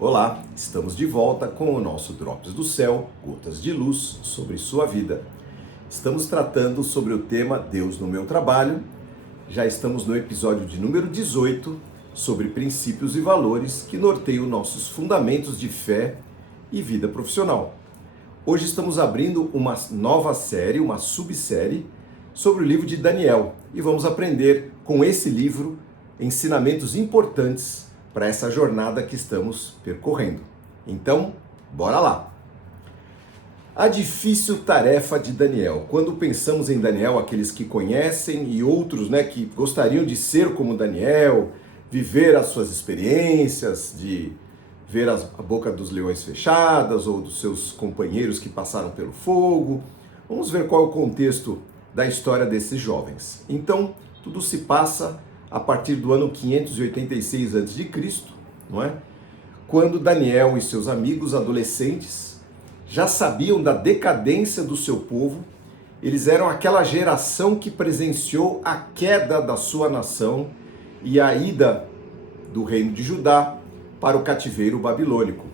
Olá, estamos de volta com o nosso Drops do Céu, gotas de luz sobre sua vida. Estamos tratando sobre o tema Deus no meu trabalho. Já estamos no episódio de número 18, sobre princípios e valores que norteiam nossos fundamentos de fé e vida profissional. Hoje estamos abrindo uma nova série, uma subsérie, sobre o livro de Daniel e vamos aprender com esse livro ensinamentos importantes para essa jornada que estamos percorrendo. Então, bora lá! A difícil tarefa de Daniel. Quando pensamos em Daniel, aqueles que conhecem e outros, que gostariam de ser como Daniel, viver as suas experiências, de ver a boca dos leões fechadas ou dos seus companheiros que passaram pelo fogo. Vamos ver qual é o contexto da história desses jovens. Então, tudo se passa a partir do ano 586 a.C., não é? Quando Daniel e seus amigos adolescentes já sabiam da decadência do seu povo. Eles eram aquela geração que presenciou a queda da sua nação e a ida do reino de Judá para o cativeiro babilônico.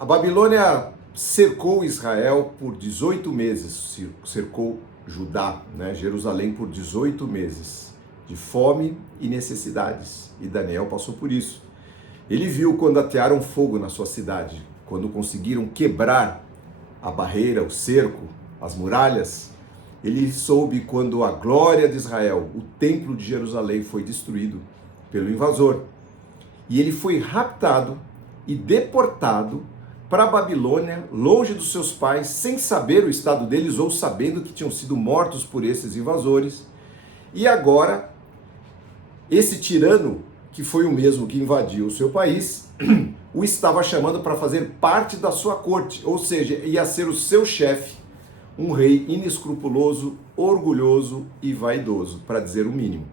A Babilônia cercou Israel por 18 meses, cercou Judá, Jerusalém por 18 meses, de fome e necessidades. E Daniel passou por isso. Ele viu quando atearam fogo na sua cidade, quando conseguiram quebrar a barreira, o cerco, as muralhas. Ele soube quando a glória de Israel, o templo de Jerusalém, foi destruído pelo invasor. E ele foi raptado e deportado para a Babilônia, longe dos seus pais, sem saber o estado deles ou sabendo que tinham sido mortos por esses invasores. E agora, esse tirano, que foi o mesmo que invadiu o seu país, o estava chamando para fazer parte da sua corte, ou seja, ia ser o seu chefe, um rei inescrupuloso, orgulhoso e vaidoso, para dizer o mínimo.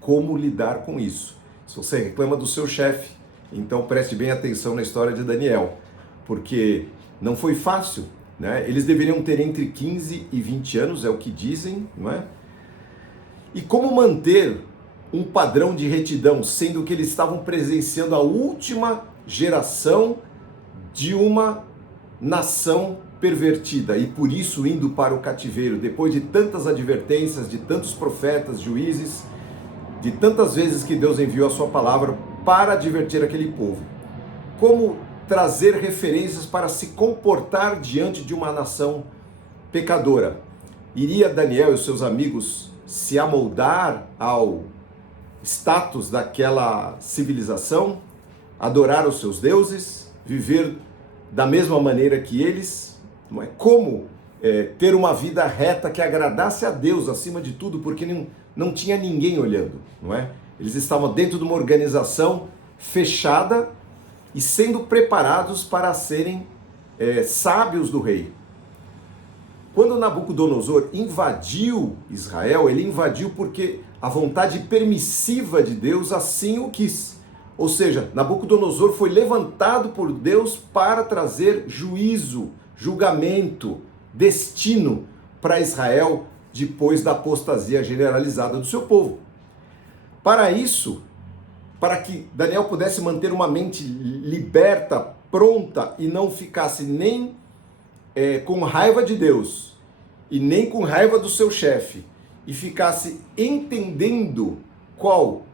Como lidar com isso? Se você reclama do seu chefe, então preste bem atenção na história de Daniel, porque não foi fácil, Eles deveriam ter entre 15 e 20 anos, é o que dizem, não é? E como manter um padrão de retidão, sendo que eles estavam presenciando a última geração de uma nação pervertida e por isso indo para o cativeiro, depois de tantas advertências, de tantos profetas, juízes, de tantas vezes que Deus enviou a sua palavra para advertir aquele povo. Como trazer referências para se comportar diante de uma nação pecadora? Iria Daniel e os seus amigos se amoldar ao status daquela civilização, adorar os seus deuses, viver da mesma maneira que eles? Não é? Como ter uma vida reta que agradasse a Deus acima de tudo, porque não tinha ninguém olhando, não é? Eles estavam dentro de uma organização fechada e sendo preparados para serem sábios do rei. Quando Nabucodonosor invadiu Israel, ele invadiu porque a vontade permissiva de Deus assim o quis. Ou seja, Nabucodonosor foi levantado por Deus para trazer juízo, julgamento, destino para Israel depois da apostasia generalizada do seu povo. Para isso, para que Daniel pudesse manter uma mente liberta, pronta e não ficasse nem com raiva de Deus e nem com raiva do seu chefe e ficasse entendendo qual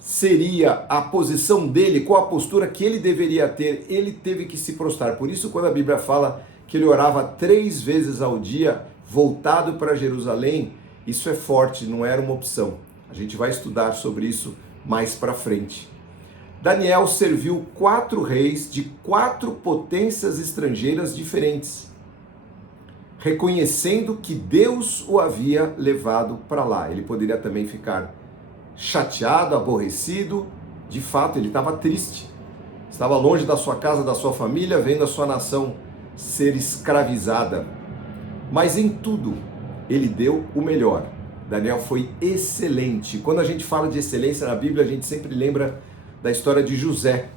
seria a posição dele, qual a postura que ele deveria ter, ele teve que se prostrar. Por isso, quando a Bíblia fala que ele orava 3 vezes ao dia, voltado para Jerusalém, isso é forte, não era uma opção. A gente vai estudar sobre isso mais para frente. Daniel serviu 4 reis de 4 potências estrangeiras diferentes, reconhecendo que Deus o havia levado para lá. Ele poderia também ficar chateado, aborrecido. De fato, ele estava triste. Estava longe da sua casa, da sua família, vendo a sua nação ser escravizada. Mas em tudo, ele deu o melhor. Daniel foi excelente. Quando a gente fala de excelência na Bíblia, a gente sempre lembra da história de José.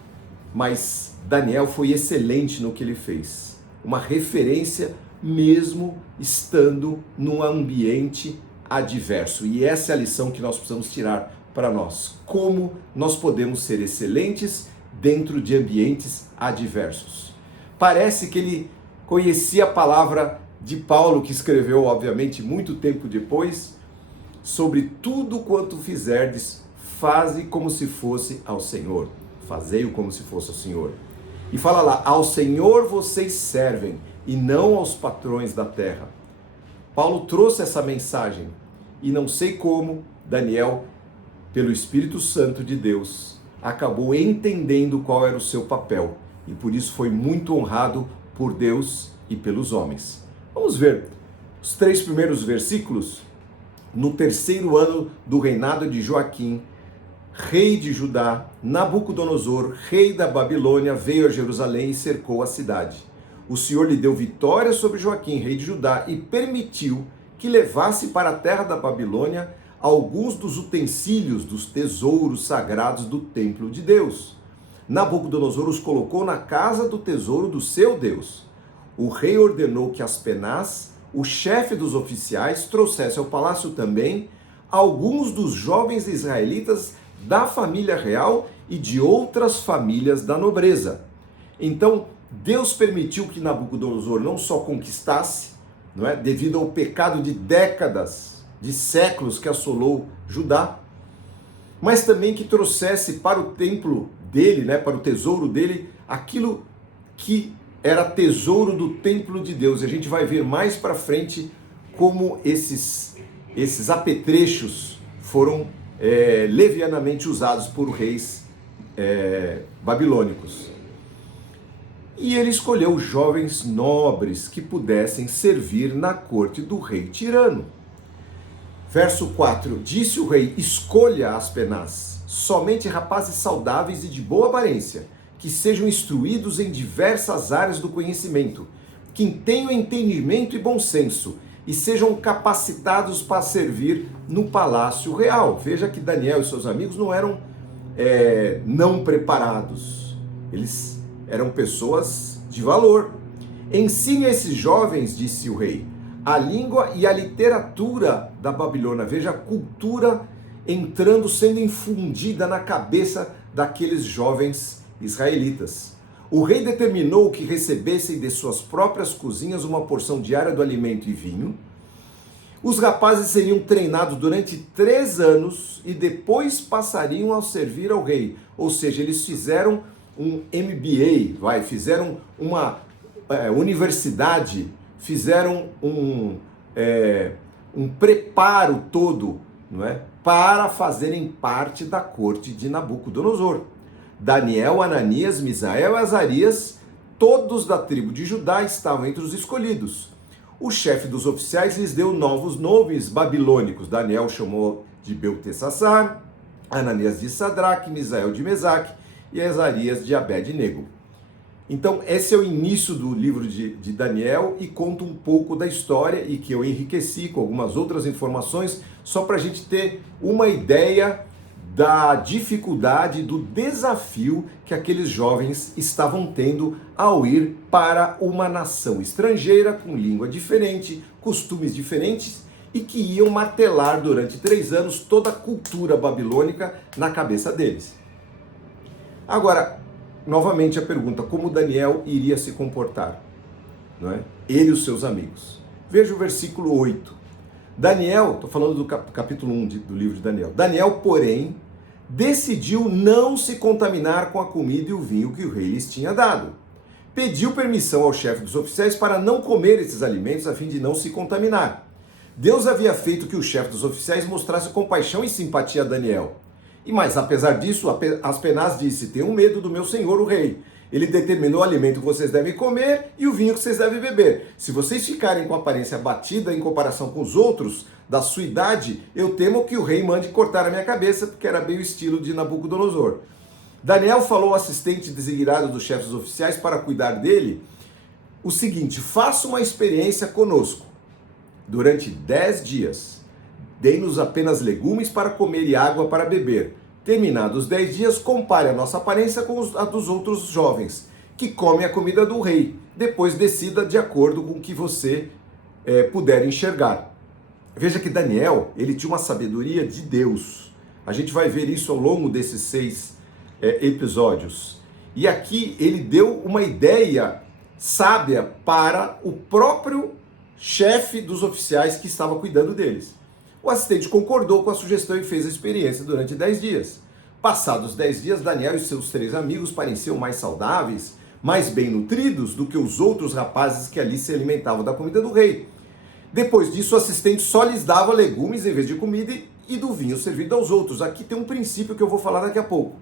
Mas Daniel foi excelente no que ele fez. Uma referência mesmo estando num ambiente adverso. E essa é a lição que nós precisamos tirar para nós. Como nós podemos ser excelentes dentro de ambientes adversos. Parece que ele conhecia a palavra de Paulo, que escreveu, obviamente, muito tempo depois, sobre tudo quanto fizerdes, faze como se fosse ao Senhor. Fazei-o como se fosse ao Senhor. E fala lá, ao Senhor vocês servem, e não aos patrões da terra. Paulo trouxe essa mensagem, e não sei como, Daniel, pelo Espírito Santo de Deus, acabou entendendo qual era o seu papel, e por isso foi muito honrado por Deus e pelos homens. Vamos ver os 3 primeiros versículos. No 3º ano do reinado de Joaquim, rei de Judá, Nabucodonosor, rei da Babilônia, veio a Jerusalém e cercou a cidade. O Senhor lhe deu vitória sobre Joaquim, rei de Judá, e permitiu que levasse para a terra da Babilônia alguns dos utensílios dos tesouros sagrados do templo de Deus. Nabucodonosor os colocou na casa do tesouro do seu Deus. O rei ordenou que Aspenaz, o chefe dos oficiais, trouxesse ao palácio também alguns dos jovens israelitas da família real e de outras famílias da nobreza. Então, Deus permitiu que Nabucodonosor não só conquistasse, não é, devido ao pecado de décadas, de séculos que assolou Judá, mas também que trouxesse para o templo dele, né, para o tesouro dele, aquilo que era tesouro do templo de Deus. E a gente vai ver mais para frente como esses apetrechos foram levianamente usados por reis babilônicos. E ele escolheu jovens nobres que pudessem servir na corte do rei tirano. Verso 4, disse o rei, escolha Aspenaz, somente rapazes saudáveis e de boa aparência, que sejam instruídos em diversas áreas do conhecimento, que tenham entendimento e bom senso, e sejam capacitados para servir no palácio real. Veja que Daniel e seus amigos não eram não preparados, eles eram pessoas de valor. Ensine a esses jovens, disse o rei, a língua e a literatura da Babilônia. Veja a cultura entrando, sendo infundida na cabeça daqueles jovens israelitas. O rei determinou que recebessem de suas próprias cozinhas uma porção diária do alimento e vinho. Os rapazes seriam treinados durante 3 anos e depois passariam a servir ao rei. Ou seja, eles fizeram um MBA, fizeram uma universidade, fizeram um preparo todo, não é, para fazerem parte da corte de Nabucodonosor. Daniel, Ananias, Misael e Azarias, todos da tribo de Judá, estavam entre os escolhidos. O chefe dos oficiais lhes deu novos nomes babilônicos. Daniel chamou de Beltessassar, Ananias de Sadraque, Misael de Mesaque e Azarias de Abed-nego. Então, esse é o início do livro de Daniel e conta um pouco da história e que eu enriqueci com algumas outras informações, só para a gente ter uma ideia da dificuldade, do desafio que aqueles jovens estavam tendo ao ir para uma nação estrangeira, com língua diferente, costumes diferentes, e que iam martelar durante 3 anos toda a cultura babilônica na cabeça deles. Agora, novamente a pergunta, como Daniel iria se comportar? Não é? Ele e os seus amigos. Veja o versículo 8. Daniel, estou falando do capítulo 1 do livro de Daniel. Daniel, porém, decidiu não se contaminar com a comida e o vinho que o rei lhes tinha dado. Pediu permissão ao chefe dos oficiais para não comer esses alimentos a fim de não se contaminar. Deus havia feito que o chefe dos oficiais mostrasse compaixão e simpatia a Daniel. Mas, apesar disso, Aspenaz disse, tenham medo do meu senhor, o rei. Ele determinou o alimento que vocês devem comer e o vinho que vocês devem beber. Se vocês ficarem com a aparência abatida em comparação com os outros da sua idade, eu temo que o rei mande cortar a minha cabeça, porque era bem o estilo de Nabucodonosor. Daniel falou ao assistente designado dos chefes dos oficiais para cuidar dele o seguinte, faça uma experiência conosco. Durante 10 dias, dê-nos apenas legumes para comer e água para beber. Terminados os 10 dias, compare a nossa aparência com a dos outros jovens, que comem a comida do rei. Depois decida de acordo com o que você puder enxergar. Veja que Daniel, ele tinha uma sabedoria de Deus. A gente vai ver isso ao longo desses 6 episódios. E aqui ele deu uma ideia sábia para o próprio chefe dos oficiais que estava cuidando deles. O assistente concordou com a sugestão e fez a experiência durante 10 dias. Passados 10 dias, Daniel e seus 3 amigos pareciam mais saudáveis, mais bem nutridos do que os outros rapazes que ali se alimentavam da comida do rei. Depois disso, o assistente só lhes dava legumes em vez de comida e do vinho servido aos outros. Aqui tem um princípio que eu vou falar daqui a pouco.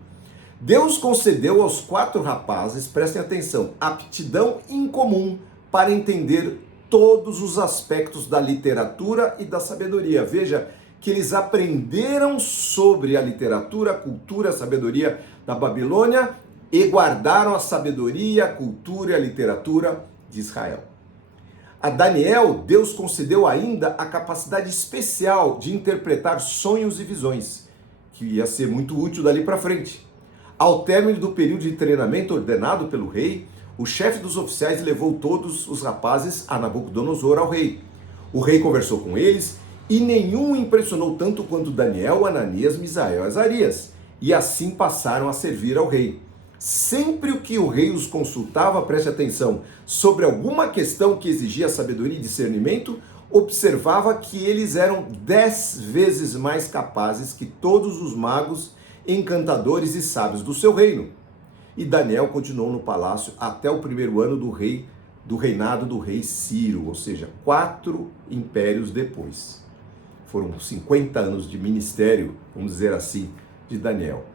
Deus concedeu aos 4 rapazes, prestem atenção, aptidão incomum para entender todos os aspectos da literatura e da sabedoria. Veja que eles aprenderam sobre a literatura, a cultura, a sabedoria da Babilônia e guardaram a sabedoria, a cultura e a literatura de Israel. A Daniel, Deus concedeu ainda a capacidade especial de interpretar sonhos e visões, que ia ser muito útil dali para frente. Ao término do período de treinamento ordenado pelo rei, o chefe dos oficiais levou todos os rapazes a Nabucodonosor ao rei. O rei conversou com eles e nenhum impressionou tanto quanto Daniel, Ananias, Misael e Azarias, e assim passaram a servir ao rei. Sempre que o rei os consultava, preste atenção, sobre alguma questão que exigia sabedoria e discernimento, observava que eles eram 10 vezes mais capazes que todos os magos, encantadores e sábios do seu reino. E Daniel continuou no palácio até o 1º ano do reinado do rei Ciro, ou seja, 4 impérios depois. Foram 50 anos de ministério, vamos dizer assim, de Daniel.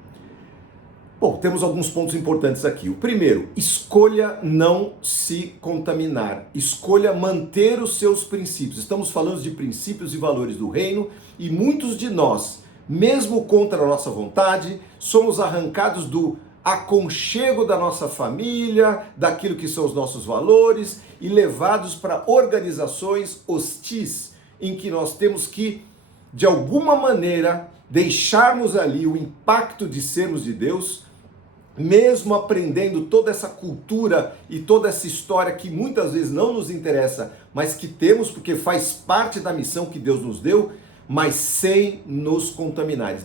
Bom, temos alguns pontos importantes aqui. O primeiro, escolha não se contaminar. Escolha manter os seus princípios. Estamos falando de princípios e valores do reino e muitos de nós, mesmo contra a nossa vontade, somos arrancados do aconchego da nossa família, daquilo que são os nossos valores e levados para organizações hostis em que nós temos que, de alguma maneira, deixarmos ali o impacto de sermos de Deus, mesmo aprendendo toda essa cultura e toda essa história que muitas vezes não nos interessa, mas que temos porque faz parte da missão que Deus nos deu, mas sem nos contaminar,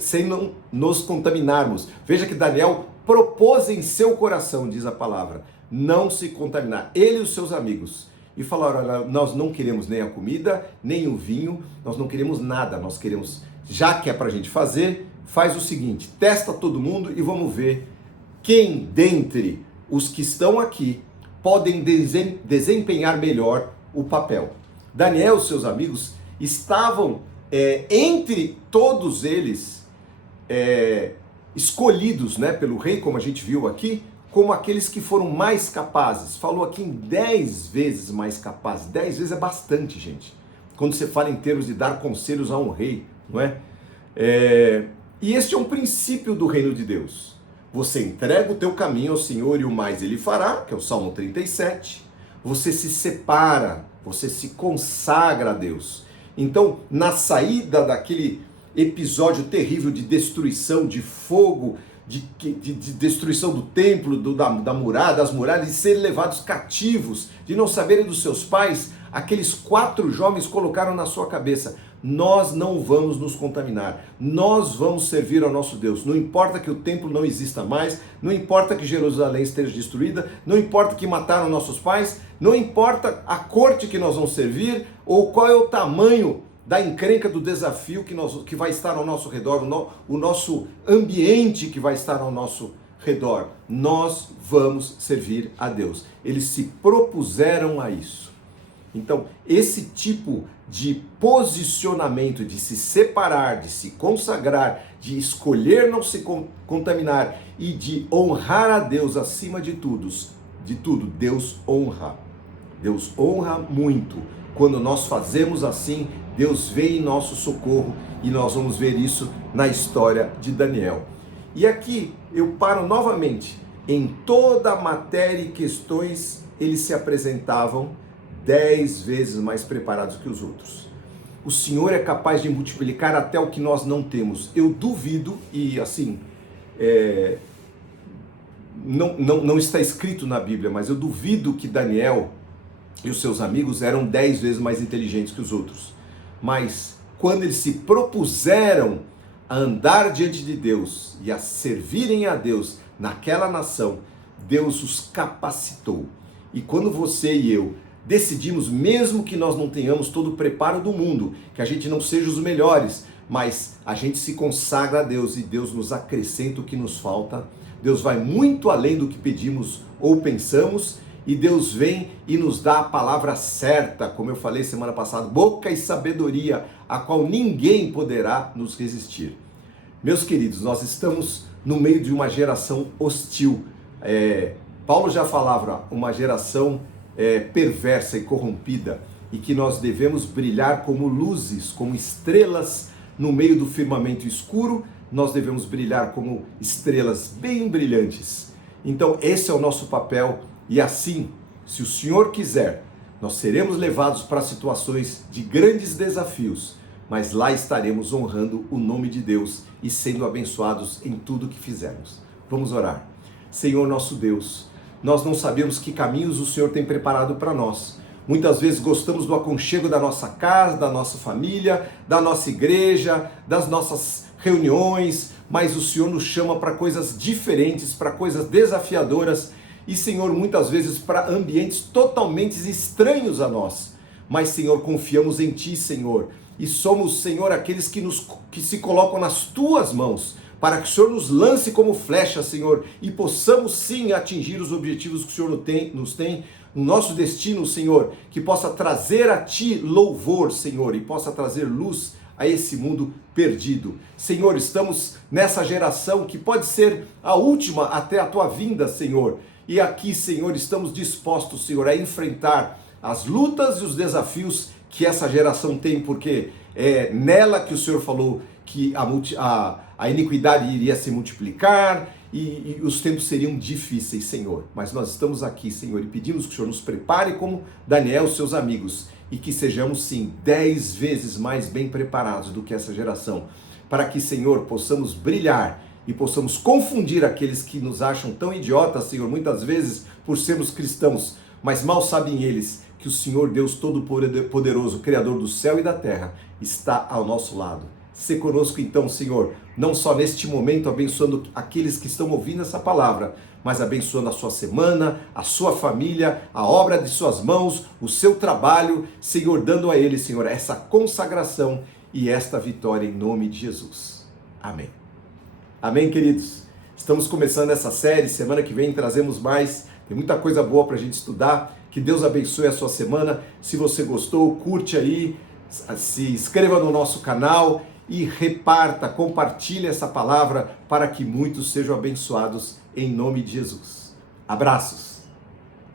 sem nos contaminarmos. Veja que Daniel propôs em seu coração, diz a palavra, não se contaminar, ele e os seus amigos. E falaram, olha, nós não queremos nem a comida, nem o vinho, nós não queremos nada, nós queremos, já que é para a gente fazer, faz o seguinte, testa todo mundo e vamos ver quem dentre os que estão aqui podem desempenhar melhor o papel. Daniel e seus amigos estavam entre todos eles escolhidos, né, pelo rei, como a gente viu aqui, como aqueles que foram mais capazes. Falou aqui em 10 vezes mais capazes. 10 vezes é bastante, gente. Quando você fala em termos de dar conselhos a um rei, não é? E este é um princípio do reino de Deus. Você entrega o teu caminho ao Senhor e o mais Ele fará, que é o Salmo 37. Você se separa, você se consagra a Deus. Então, na saída daquele episódio terrível de destruição, de fogo, de destruição do templo, da muralha, das muralhas, de serem levados cativos, de não saberem dos seus pais, aqueles 4 jovens colocaram na sua cabeça, nós não vamos nos contaminar, nós vamos servir ao nosso Deus, não importa que o templo não exista mais, não importa que Jerusalém esteja destruída, não importa que mataram nossos pais, não importa a corte que nós vamos servir, ou qual é o tamanho da encrenca do desafio que vai estar ao nosso redor, o nosso ambiente que vai estar ao nosso redor. Nós vamos servir a Deus. Eles se propuseram a isso. Então, esse tipo de posicionamento, de se separar, de se consagrar, de escolher não se contaminar e de honrar a Deus acima de tudo, Deus honra. Deus honra muito. Quando nós fazemos assim, Deus vem em nosso socorro e nós vamos ver isso na história de Daniel. E aqui eu paro novamente. Em toda a matéria e questões, eles se apresentavam 10 vezes mais preparados que os outros. O Senhor é capaz de multiplicar até o que nós não temos. Eu duvido, e assim, não está escrito na Bíblia, mas eu duvido que Daniel e os seus amigos eram 10 vezes mais inteligentes que os outros. Mas quando eles se propuseram a andar diante de Deus e a servirem a Deus naquela nação, Deus os capacitou. E quando você e eu decidimos, mesmo que nós não tenhamos todo o preparo do mundo, que a gente não seja os melhores, mas a gente se consagra a Deus e Deus nos acrescenta o que nos falta, Deus vai muito além do que pedimos ou pensamos, e Deus vem e nos dá a palavra certa, como eu falei semana passada, boca e sabedoria, a qual ninguém poderá nos resistir. Meus queridos, nós estamos no meio de uma geração hostil. Paulo já falava, uma geração perversa e corrompida, e que nós devemos brilhar como luzes, como estrelas no meio do firmamento escuro, nós devemos brilhar como estrelas bem brilhantes. Então esse é o nosso papel, e assim, se o Senhor quiser, nós seremos levados para situações de grandes desafios, mas lá estaremos honrando o nome de Deus e sendo abençoados em tudo que fizermos. Vamos orar. Senhor nosso Deus, nós não sabemos que caminhos o Senhor tem preparado para nós. Muitas vezes gostamos do aconchego da nossa casa, da nossa família, da nossa igreja, das nossas reuniões, mas o Senhor nos chama para coisas diferentes, para coisas desafiadoras e, Senhor, muitas vezes para ambientes totalmente estranhos a nós. Mas, Senhor, confiamos em Ti, Senhor, e somos, Senhor, aqueles que se colocam nas Tuas mãos, para que o Senhor nos lance como flecha, Senhor, e possamos sim atingir os objetivos que o Senhor nos tem, no nosso destino, Senhor, que possa trazer a Ti louvor, Senhor, e possa trazer luz a esse mundo perdido. Senhor, estamos nessa geração que pode ser a última até a Tua vinda, Senhor, e aqui, Senhor, estamos dispostos, Senhor, a enfrentar as lutas e os desafios que essa geração tem, porque é nela que o Senhor falou que a iniquidade iria se multiplicar e os tempos seriam difíceis, Senhor. Mas nós estamos aqui, Senhor, e pedimos que o Senhor nos prepare como Daniel e seus amigos, e que sejamos, sim, 10 vezes mais bem preparados do que essa geração, para que, Senhor, possamos brilhar e possamos confundir aqueles que nos acham tão idiotas, Senhor, muitas vezes por sermos cristãos, mas mal sabem eles que o Senhor Deus Todo-Poderoso, Criador do céu e da terra, está ao nosso lado. Se conosco então, Senhor, não só neste momento abençoando aqueles que estão ouvindo essa palavra, mas abençoando a sua semana, a sua família, a obra de suas mãos, o seu trabalho, Senhor, dando a ele, Senhor, essa consagração e esta vitória em nome de Jesus. Amém. Amém, queridos? Estamos começando essa série, semana que vem trazemos mais, tem muita coisa boa para a gente estudar. Que Deus abençoe a sua semana. Se você gostou, curte aí, se inscreva no nosso canal e reparta, compartilhe essa palavra para que muitos sejam abençoados em nome de Jesus. Abraços!